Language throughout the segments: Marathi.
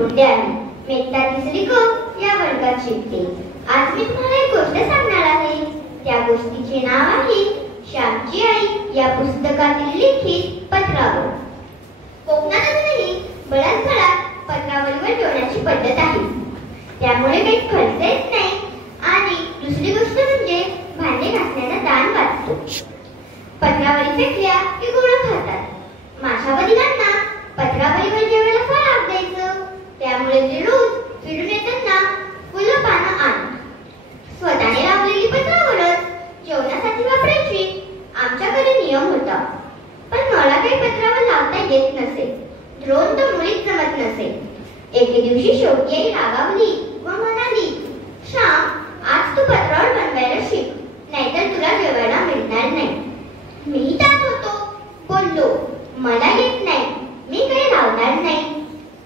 गुंडे आहे. मी इयत्ता 3री क या वर्गात शिकते. आज मी तुम्हाला एक गोष्ट सांगणार आहे. त्या गोष्टीचे नाव आहे श्यामची आई या पुस्तकातील लिखित पत्रावळ. कोकणात अजूनही बऱ्याच घरात पत्रावळीवर ठेवण्याची पद्धत आहे. त्यामुळे काही खर्च येत नाही आणि दुसरी गोष्ट म्हणजे भांडे घासण्याचा ताण वाचतो. पत्रावळी फेकल्या की गुरं खातात. माझ्या वडिलांना पत्रावळीवर जेवायला फार आवडायचं. त्यामुळे ते रोज फिरून येताना फुलं पानं आण स्वतःने लावलेली पत्रावळच जेवणासाठी वापरायची आमच्याकडे नियम होता. पण मला काही पत्रावळ लावता येत नसे. द्रोण तर मुळीच जमत नसे. एके दिवशी शेवटी आई रागावली व म्हणाली, श्याम आज तू पत्रावळ बनवायला शिक, नाहीतर तुला जेवायला मिळणार नाही. मीही त्यात होतो. बोललो, मला येत नाही, मी काही लावणार नाही.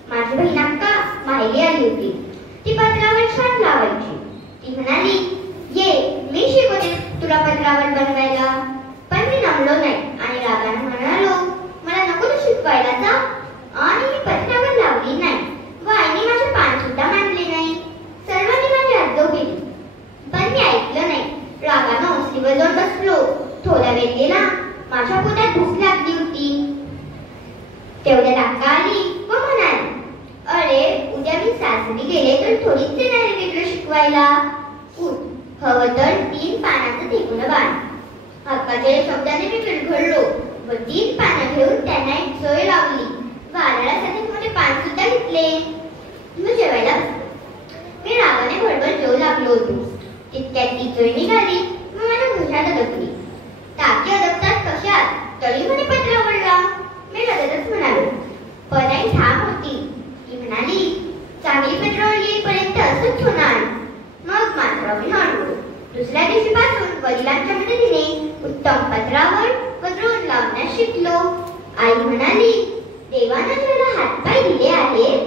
माझी बहीण अक्का माहेरी आली होती. ती पत्रावळ छान लावायची. ती म्हणाली, ये मी शिकवते तुला पत्रावळ बनवायला. पण मी नमलो नाही आणि रागाने म्हणालो, मला नको तू शिकवायला जा. आणि मी पत्रावळ लावली नाही व आईने माझे पान सुद्धा मांडले नाही. सर्वांनी माझी आज्ञा केली, पण मी ऐकलं नाही. रागाने ओसरीवर जाऊन बसलो. थोड्या वेळ गेला, माझ्या पोटात भूक लागली होती. तेवढ्यात अक्का आली व म्हणाली, अरे उद्या मी सासरी गेले तर थोडीच येणार आहे तुला शिकवायला. उठ, हवं तर 3 पानाचं ठेवणं बांध. अक्काच्या शब्दाने मी बिलगडलो व 3 पानं घेऊन त्यांना एक सोय लावली. वादळासाठी मोठे पान सुद्धा घेतले. मग जेवायला मी रागाने भडभड जेवू लागलो होतो. तितक्यात ती सोय निघाली व मला घशात अडकली. टाकी अडकतात कशात, तरी म्हणे पत्रावळला. मी रडतच म्हणालो, पण आई ठाम होती. ती म्हणाली, चांगली पत्रावळ येईपर्यंत असंच होणार. मग मात्र मी हळू. दुसऱ्या दिवशीपासून वडिलांच्या मदतीने उत्तम पत्रावळ व द्रोण लावण्यास शिकलो. आई म्हणाली, देवानं ज्याला हातपाय दिले आहेत